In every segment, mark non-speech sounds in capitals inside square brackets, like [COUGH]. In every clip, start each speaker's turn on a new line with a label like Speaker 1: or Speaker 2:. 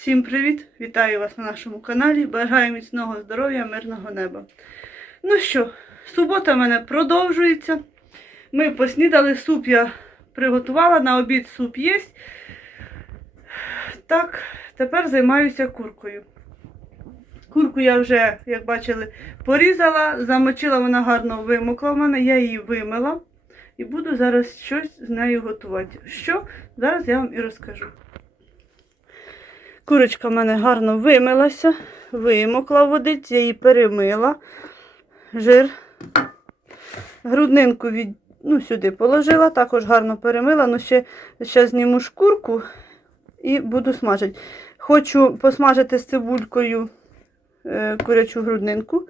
Speaker 1: Всім привіт! Вітаю вас на нашому каналі. Бажаю міцного здоров'я, мирного неба. Ну що, субота в мене продовжується. Ми поснідали, суп я приготувала, на обід суп є. Так, тепер займаюся куркою. Курку я вже, як бачили, порізала, замочила, вона гарно вимокла в мене, я її вимила. І буду зараз щось з нею готувати. Що? Зараз я вам і розкажу. Курочка в мене гарно вимилася, вимокла в водиці, я її перемила. Жир. Груднинку від, ну, сюди положила, також гарно перемила. Ну, ще, ще зніму шкурку і буду смажити. Хочу посмажити з цибулькою е, курячу груднинку.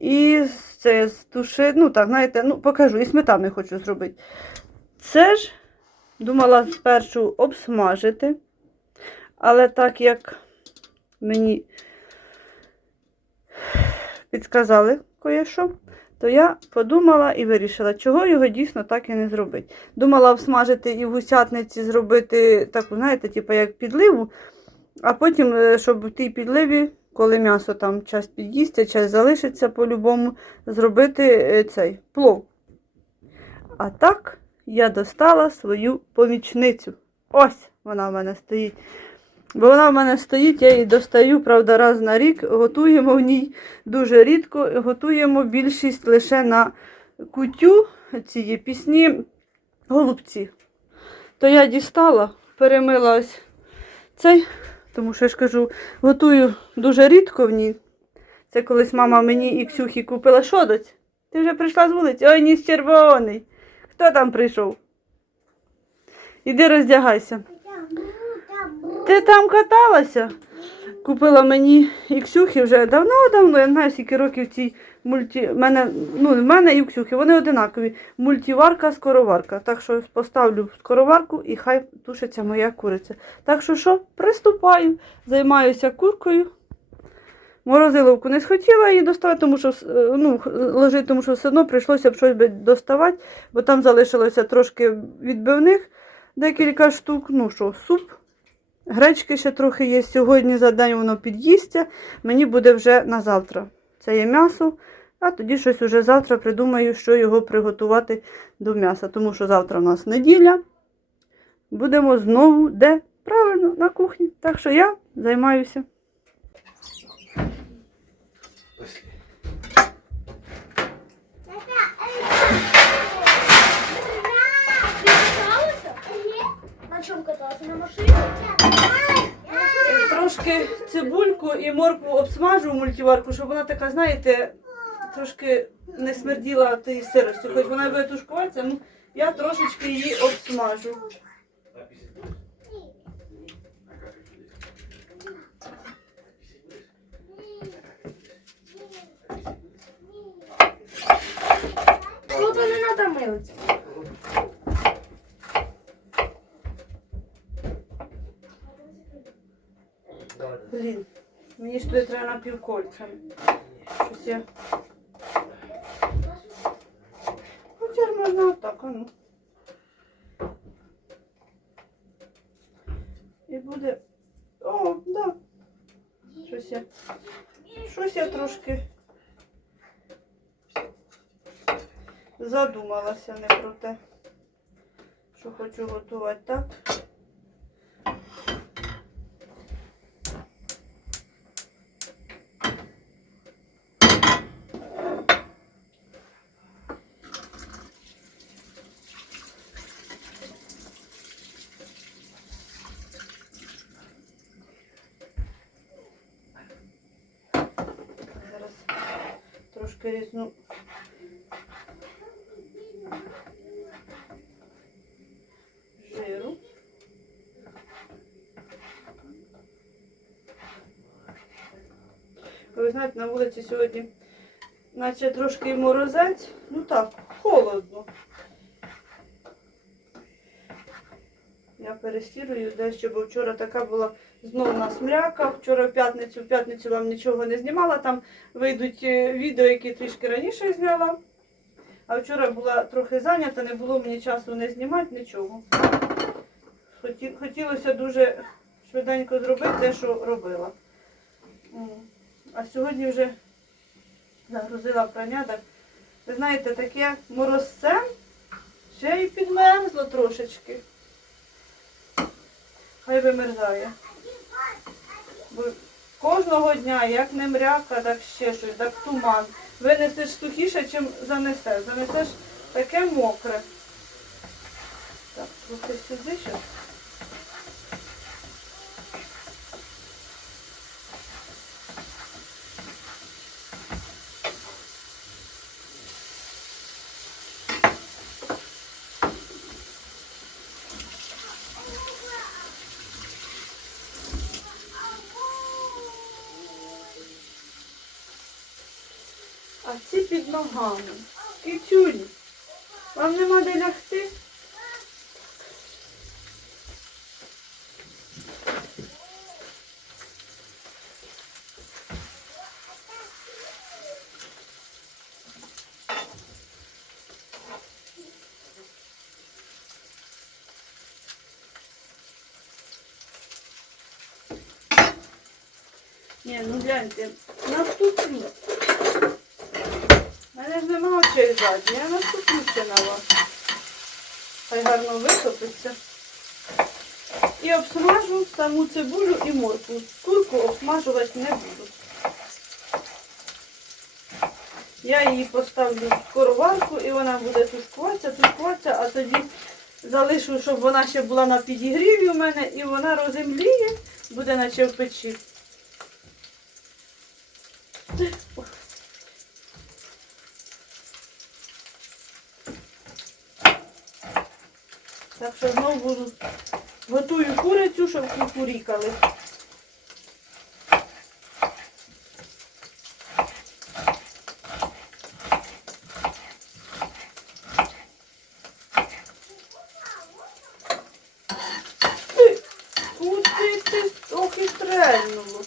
Speaker 1: І це з туши, ну так, знаєте, ну покажу, і сметаною хочу зробити. Це ж думала спершу обсмажити. Але так як мені підказали кое-що, то я подумала і вирішила, чого його дійсно так і не зробити. Думала всмажити і в гусятниці зробити таку, знаєте, типу як підливу, а потім, е, щоб в тій підливі, коли м'ясо там час під'їсться, час залишиться по-любому, зробити е, цей плов. А так я достала свою помічницю. Ось вона в мене стоїть. Бо вона в мене стоїть, я її достаю, правда, раз на рік. Готуємо в ній дуже рідко. Готуємо більшість лише на кутю цієї пісні голубці. То я дістала, перемила ось цей, тому що я ж кажу, готую дуже рідко в ній. Це колись мама мені і Ксюхі купила шодоць. Ти вже прийшла з вулиці? Ой, ніс червоний. Хто там прийшов? Іди роздягайся. Ти там каталася? Купила мені і Ксюхі вже давно-давно, я не знаю, скільки років цій мульті. Мене, ну, мене і в Ксюхи, вони одинакові. Мультиварка, скороварка. Так що поставлю скороварку і хай тушиться моя куриця. Так що що, приступаю, займаюся куркою. Морозиловку не схотіла її доставати, тому що ну, ложити, тому що все одно прийшлося б щось доставати, бо там залишилося трошки відбивних декілька штук. Ну що, суп. Гречки ще трохи є. Сьогодні за день воно під'їсться. Мені буде вже на завтра. Це є м'ясо, а тоді щось уже завтра придумаю, що його приготувати до м'яса. Тому що завтра в нас неділя. Будемо знову де? Правильно, на кухні. Так що я займаюся.
Speaker 2: На чем каталась? На машине?
Speaker 1: Трошки цибульку і моркву обсмажу в мультиварку, щоб вона така, знаєте, трошки не смерділа тією сиростю. Хоч вона тушкуватися, ну я трошечки її обсмажу.
Speaker 2: Тут не надо мыть.
Speaker 1: Блін, мені ж туди треба на півкольця. Щось я. Хоча ж можна отак, а ну. І буде. О, да. Щось я. Щось я трошки задумалася не про те, що хочу готувати так. Зараз трошки різну. Жиру. Ви знаєте, на вулиці сьогодні, наче трошки морозець, ну так, холодно. Я перестірую дещо, бо вчора така була знову у нас. Вчора в п'ятницю, в п'ятницю вам нічого не знімала. Там вийдуть е, відео, які трішки раніше зняла. А вчора була трохи зайнята, не було мені часу не знімати нічого. Хотілося дуже швиденько зробити те, що робила. А сьогодні вже загрузила прання. Так, ви знаєте, таке морозце ще й підмерзло трошечки. Хай вимерзає. Бо кожного дня, як не мряка, так ще щось, так туман. Винесеш сухіше, чим занесеш. Занесеш таке мокре. Так, трохи сюди ще. А ногами. Кітюлі. Вам нема де лягти? Ні, ну гляньте, наступлю. Мене ж нема очей ззаді, я наступлю ще на вас. Хай гарно витопиться. І обсмажу саму цибулю і моркву. Курку обсмажувати не буду. Я її поставлю в скороварку і вона буде тушкуватися, тушкуватися, а тоді залишу, щоб вона ще була на підігріві у мене і вона роземліє, буде наче в печі. Що знову готую курицю, щоб кукурікали. Ти, Куди ти трохи стрельнуло?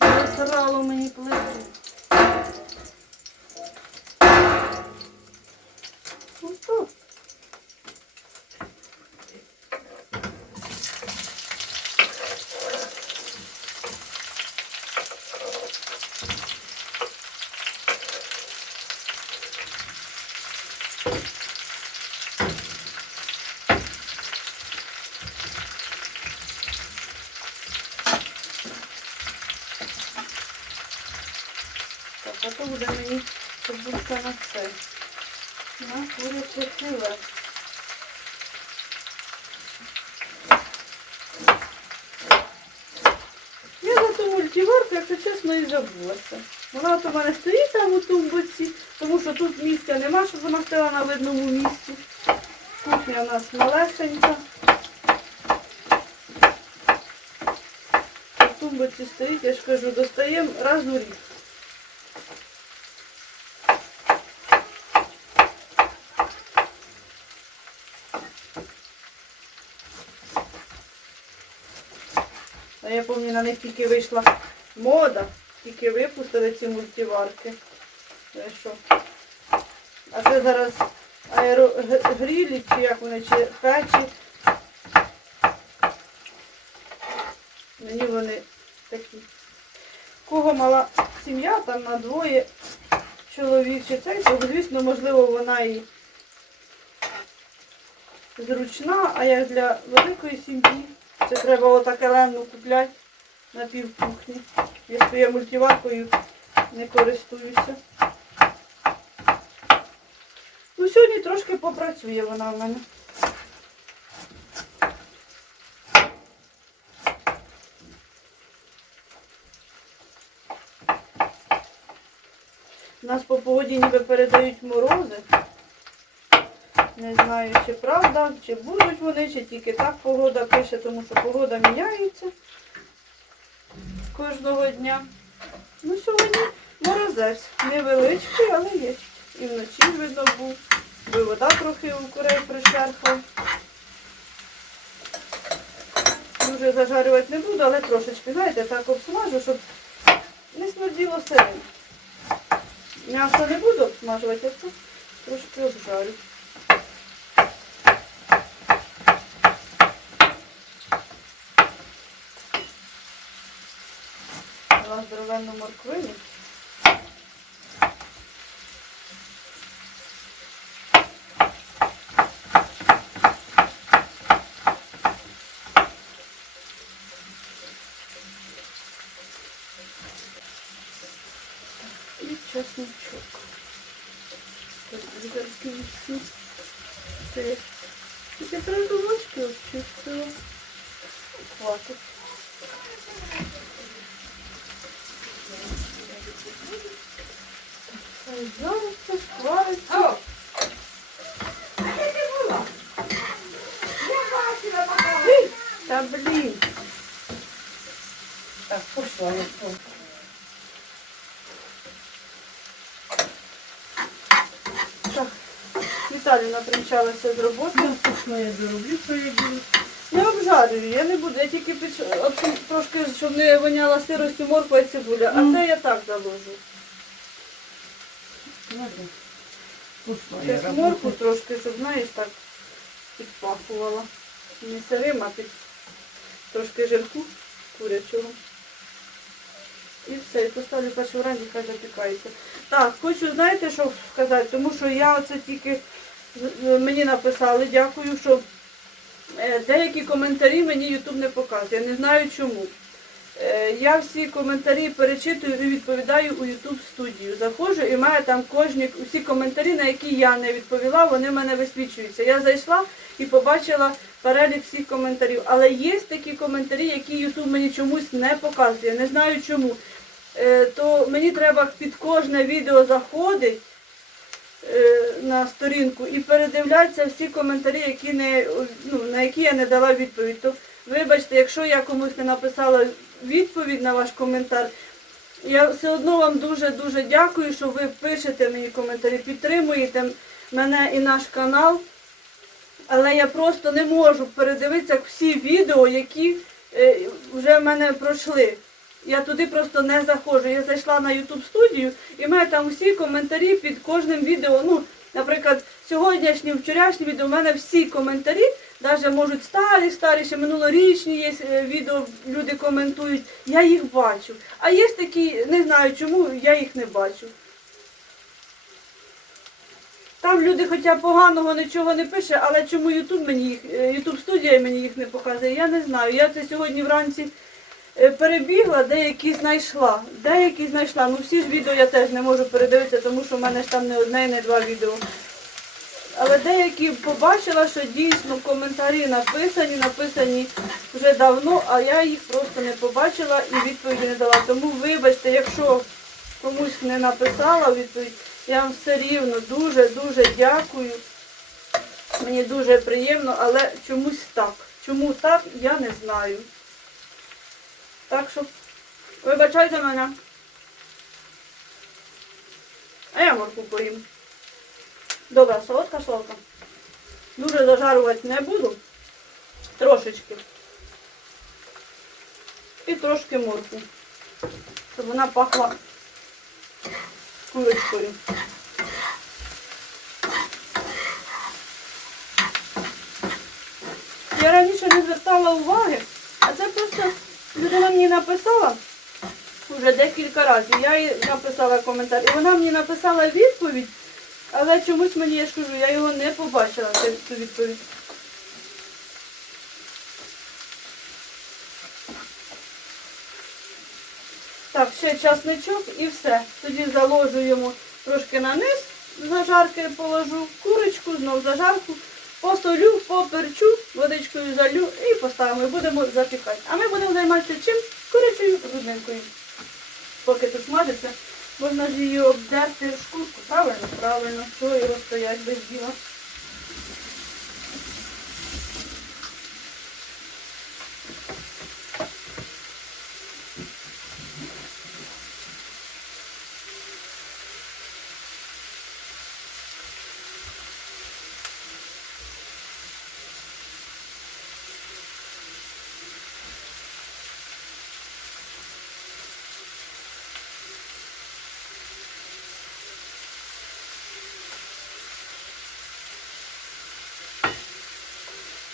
Speaker 1: Засрало мені плиту. Ото. Так, а то буде мені цибулька на це. На куряче філе. Я за ту мультиварку, якщо чесно, і забулася. Вона от у мене стоїть там у тумбоці, тому що тут місця нема, щоб вона стояла на видному місці. Кухня у нас малесенька. В тумбоці стоїть, я ж кажу, достаємо раз у рік. Я пам'ятаю, на них тільки вийшла мода, тільки випустили ці мультиварки. Що? А це зараз аерогрілі, чи як вони, чи печі. Мені вони такі. Кого мала сім'я, там на двоє чоловік чи цей, то звісно, можливо, вона і зручна, а як для великої сім'ї, це треба отаке ленну купляти на півкухні. Якщо я мультиваркою не користуюся. Ну, сьогодні трошки попрацює вона в мене. У нас по погоді ніби передають морози. Не знаю, чи правда, чи будуть вони, чи тільки так погода пише, тому що погода міняється кожного дня. Ну, сьогодні морозець. Невеличкий, але є. І вночі видно був. Бо вода трохи у курей пришерхла. Дуже зажарювати не буду, але трошечки, знаєте, так обсмажу, щоб не смерділо сирим. М'ясо не буду обсмажувати, а трошки обжарю. Взяла здоровенну морквину. І чесничок. Тільки три зубочки обчистила. Хватить. Ой, Зараз це сквариться.
Speaker 3: Я бачила пока.
Speaker 1: Та блін.
Speaker 3: Так, пішла я.
Speaker 1: Так. Віталіна примчалася з роботи.
Speaker 3: Пішла я дороблю своє діло.
Speaker 1: Не обжарюю, я не буду, я тільки під... трошки, щоб не воняла сиростю морква і цибуля, а це я так заложу. Зараз морку трошки, щоб, знаєш, так підпахувала. Не сирим, а під трошки жирку курячого. І все, і поставлю перший вранці, хай запікається. Так, хочу, знаєте, що сказати, тому що я оце тільки мені написали, дякую, що деякі коментарі мені Ютуб не показує. Я не знаю чому. Е, Я всі коментарі перечитую і відповідаю у YouTube студію. Заходжу і маю там кожні усі коментарі, на які я не відповіла, вони в мене висвічуються. Я зайшла і побачила перелік всіх коментарів. Але є такі коментарі, які YouTube мені чомусь не показує. Не знаю чому. Е, То мені треба під кожне відео заходити е, на сторінку і передивлятися всі коментарі, які не, ну, на які я не дала відповідь. То вибачте, якщо я комусь не написала відповідь на ваш коментар, я все одно вам дуже-дуже дякую, що ви пишете мені коментарі, підтримуєте мене і наш канал. Але я просто не можу передивитися всі відео, які е, вже в мене пройшли. Я туди просто не заходжу. Я зайшла на YouTube студію і в мене там усі коментарі під кожним відео. Ну, наприклад, сьогоднішнє, вчорашнє відео, у мене всі коментарі, навіть можуть старі, старі, ще минулорічні є е, відео, люди коментують. Я їх бачу. А є такі, не знаю чому, я їх не бачу. Там люди хоча поганого нічого не пише, але чому Ютуб мені їх, Ютуб студія мені їх не показує, я не знаю. Я це сьогодні вранці е, перебігла, деякі знайшла. Деякі знайшла. Ну всі ж відео я теж не можу передивитися, тому що в мене ж там не одне і не два відео. Але деякі побачила, що дійсно коментарі написані, написані вже давно, а я їх просто не побачила і відповіді не дала. Тому вибачте, якщо комусь не написала відповідь, я вам все рівно дуже-дуже дякую. Мені дуже приємно, але чомусь так. Чому так, я не знаю. Так що вибачайте мене. А я морку поїм. Добра, солодка солодка. Дуже зажарувати не буду. Трошечки. І трошки морку. Щоб вона пахла курочкою. Я раніше не звертала уваги, а це просто людина мені написала вже декілька разів. Я їй написала коментар, і вона мені написала відповідь, але чомусь мені, я ж кажу, я його не побачила, цю відповідь. Так, ще часничок і все. Тоді заложу йому трошки на низ, зажарки положу, курочку, знов зажарку, посолю, поперчу, водичкою залю і поставимо. І будемо запікати. А ми будемо займатися чим? Курячою грудинкою. Поки тут смажиться, можна ж її обдерти в шкурку. Правильно, правильно. що його стоять без діла.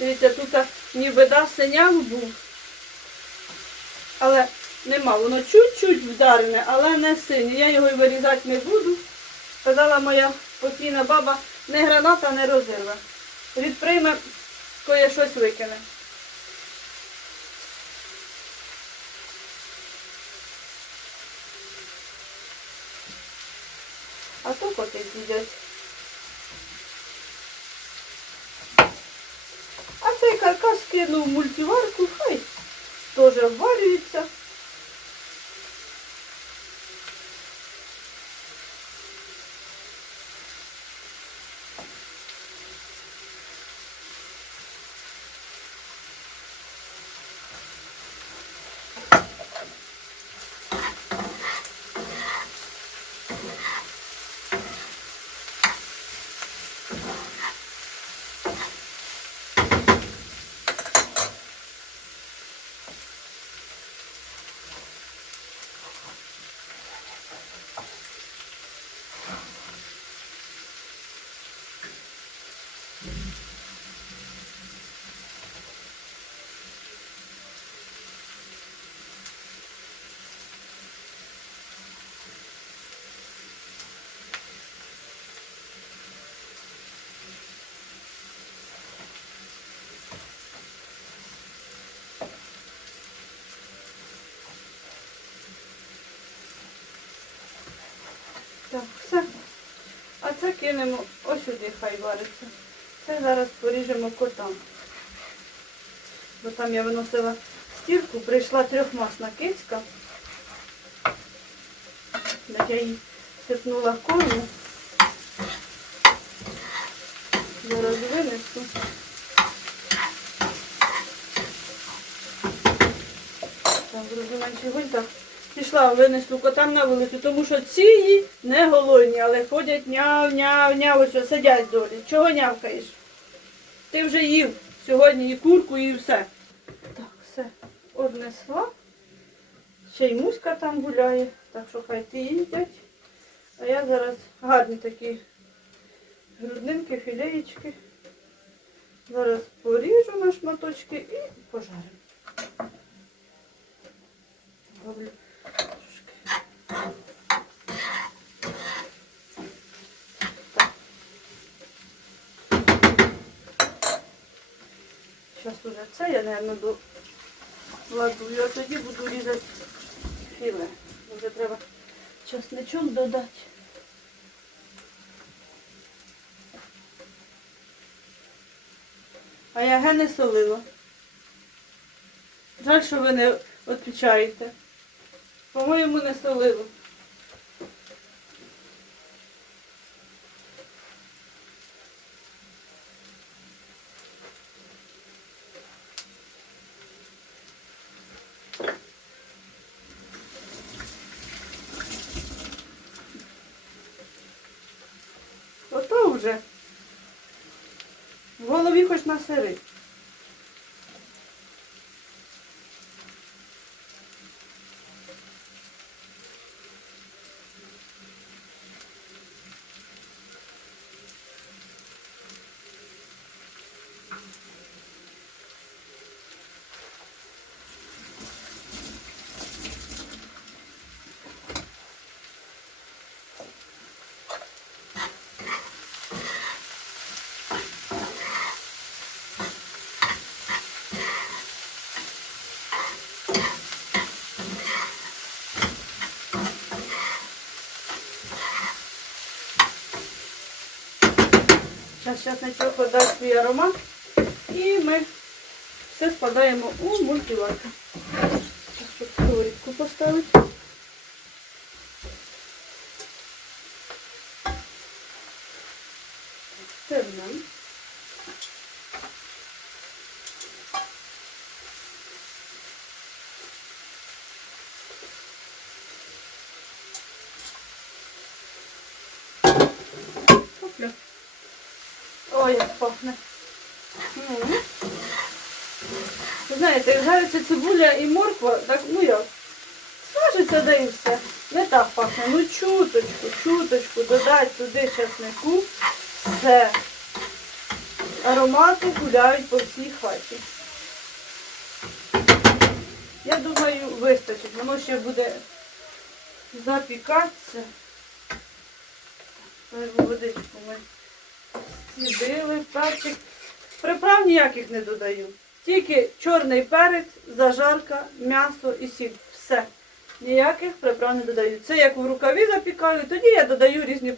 Speaker 1: Дивіться, тут ніби да, синяк був. Але нема. Воно чуть-чуть вдарене, але не сильно. Я його й вирізати не буду. Казала моя покійна баба, не граната, не розрива. Відприйме, коє щось викине. А то коти з'їдять. А цей каркас кинув мультиварку, хай теж ввалюється. Кинемо ось сюди, хай вариться. Це зараз поріжемо котам. Бо там я виносила стірку, прийшла трьохмасна кицька. Я їй сипнула корму. Зараз винесу. Так, зроблю менший гуль, так. Пішла, винесу котам на вулицю, тому що ці не голодні, але ходять няв, няв, няв, ось сидять долі. Чого нявкаєш? Ти вже їв сьогодні і курку, і все. Так, все, однесла. Ще й муська там гуляє, так що хай ті їдять. А я зараз гарні такі грудинки, філеєчки. Зараз поріжу на шматочки і пожарю. Зараз уже це я, мабуть, до ладую, а тоді буду різати філе. Вже треба часничок додати. А я ге не солила. Жаль, що ви не відповідаєте. По-моєму, не солила. Ото вже. В голові хоч на сири. Зараз часничок дасть свій аромат. І ми все складаємо у мультиварку. Щоб сковорідку поставити. Темно. Хопля. Ой, як пахне. М. Ви знаєте, як жариться цибуля і морква, так ну як? Смажиться, да і все. Не пахне. Ну чуточку, чуточку додати туди чеснику. Все. Аромати гуляють по всій хаті. Я думаю, вистачить. Воно ще буде запікатися. Водичку ми сідили, перчик. Приправ ніяких не додаю. Тільки чорний перець, зажарка, м'ясо і сіль. Все. Ніяких приправ не додаю. Це як в рукаві запікаю, тоді я додаю різні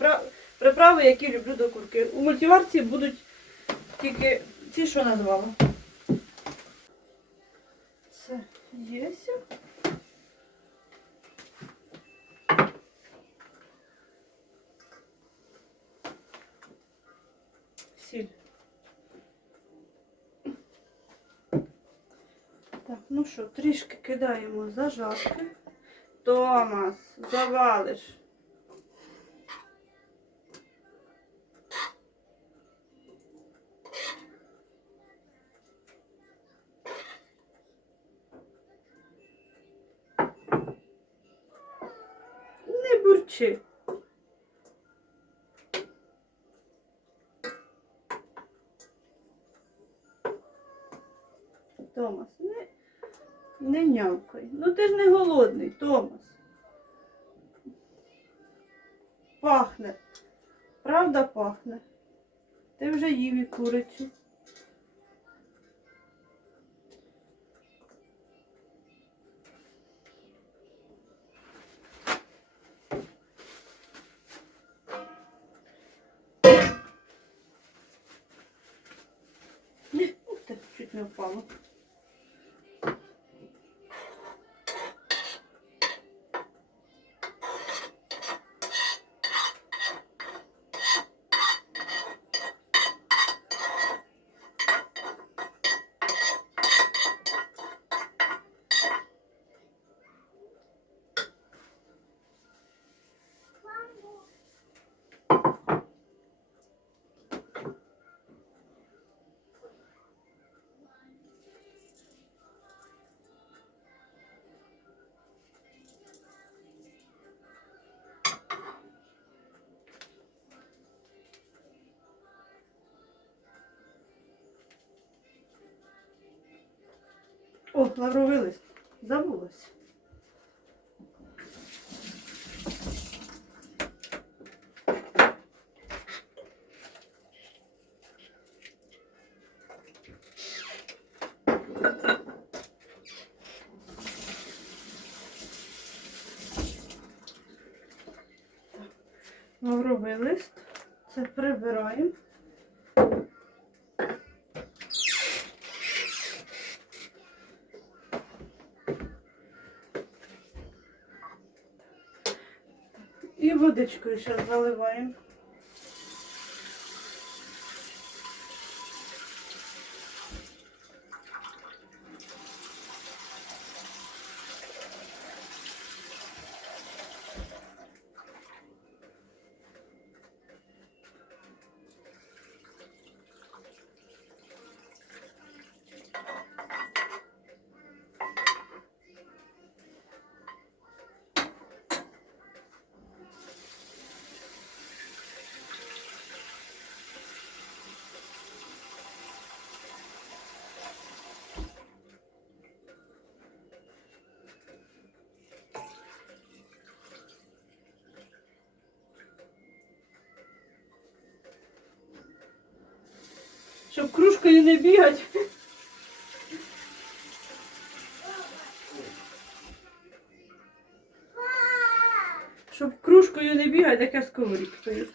Speaker 1: приправи, які люблю до курки. У мультиварці будуть тільки ті, що назвала. Це. Сіль. Так, ну що, трішки кидаємо зажарки. Томас, завалиш. Не бурчи. Томас, не, не нявкай. Ну ти ж не голодний, Томас. Пахне. Правда пахне. Ти вже їв і курицю. Ух чуть не впало. О, лавровий лист. Забулась. Лавровий лист. Це прибираємо. І водичкою зараз заливаємо. Щоб кружкою не бігати. Щоб кружкою не бігати, таке сковорідкою.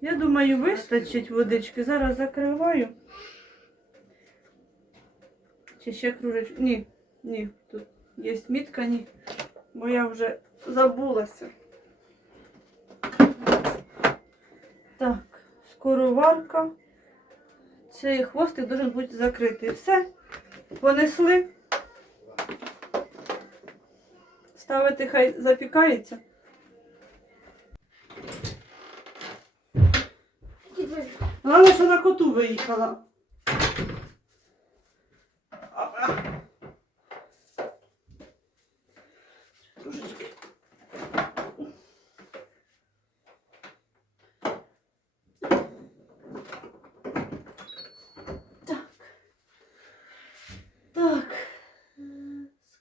Speaker 1: Я думаю, вистачить водички. Зараз закриваю. Чи ще кружечку? Ні, ні, тут є мітка, ні. Бо я вже забулася. Так, скороварка. Цей хвостик має бути закритий. Все. Понесли. Ставити хай запікається. Головне, що на коту виїхала. Опа. Трошечки.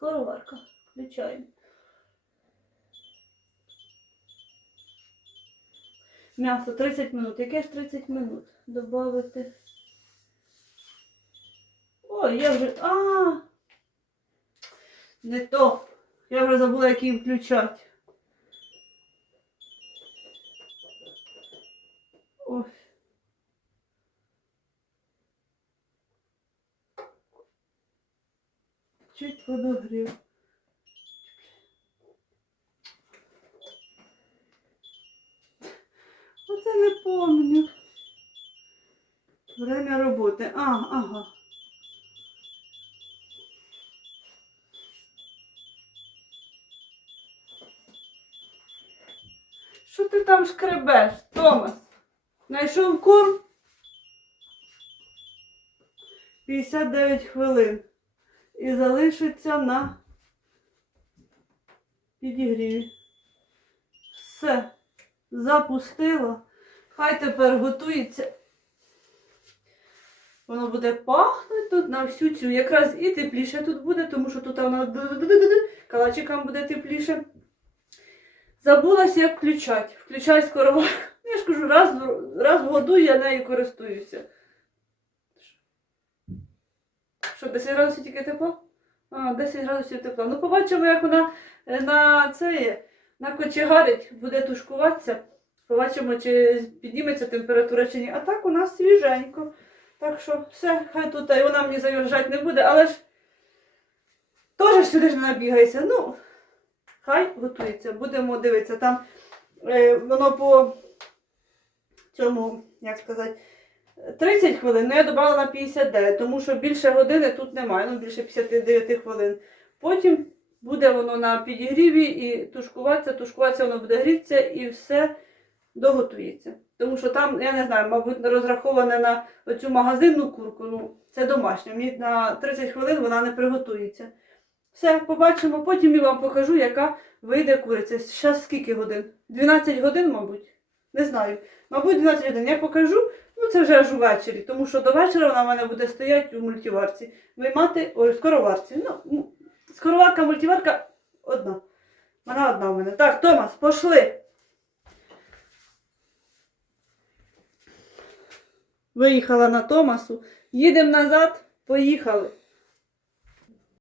Speaker 1: скороварка. Включаємо. М'ясо 30 минут. Яке ж 30 минут? Добавити. Ой, я вже. А! Не то. Я вже забула, як включати. Ось. Чуть подогрів. Оце не помню. Время роботи. А, ага. Що ти там шкребеш, Томас? Знайшов корм? 59 хвилин. І залишиться на підігріві. Все. Запустила. Хай тепер готується. Воно буде пахнути тут на всю цю. Якраз і тепліше тут буде, тому що тут вона калачикам буде тепліше. Забулася, як включати. Включай скоро. [LAUGHS] Я ж кажу, раз, раз в году я нею користуюся. Що, 10 градусів тільки тепло? А, 10 градусів тепла. Ну, побачимо, як вона е, на це є, на кочегарить, буде тушкуватися. Побачимо, чи підніметься температура чи ні. А так у нас свіженько. Так що все, хай тут і вона мені заважати не буде, але ж теж сюди ж не набігається. Ну, хай готується. Будемо дивитися. Там е, воно по цьому, як сказати, 30 хвилин, ну я додала на 59, тому що більше години тут немає, ну більше 59 хвилин. Потім буде воно на підігріві і тушкуватися, тушкуватися воно буде грітися і все доготується. Тому що там, я не знаю, мабуть, розраховане на оцю магазинну курку, ну це домашня. Мені на 30 хвилин вона не приготується. Все, побачимо, потім я вам покажу, яка вийде куриця. Зараз скільки годин? 12 годин, мабуть. Не знаю. Мабуть, 12 годин. Я покажу. Ну, це вже аж увечері, тому що до вечора вона в мене буде стояти у мультиварці. Виймати, ой, в скороварці. Ну, скороварка, мультиварка одна. Вона одна в мене. Так, Томас, пошли. Виїхала на Томасу. Їдемо назад, поїхали.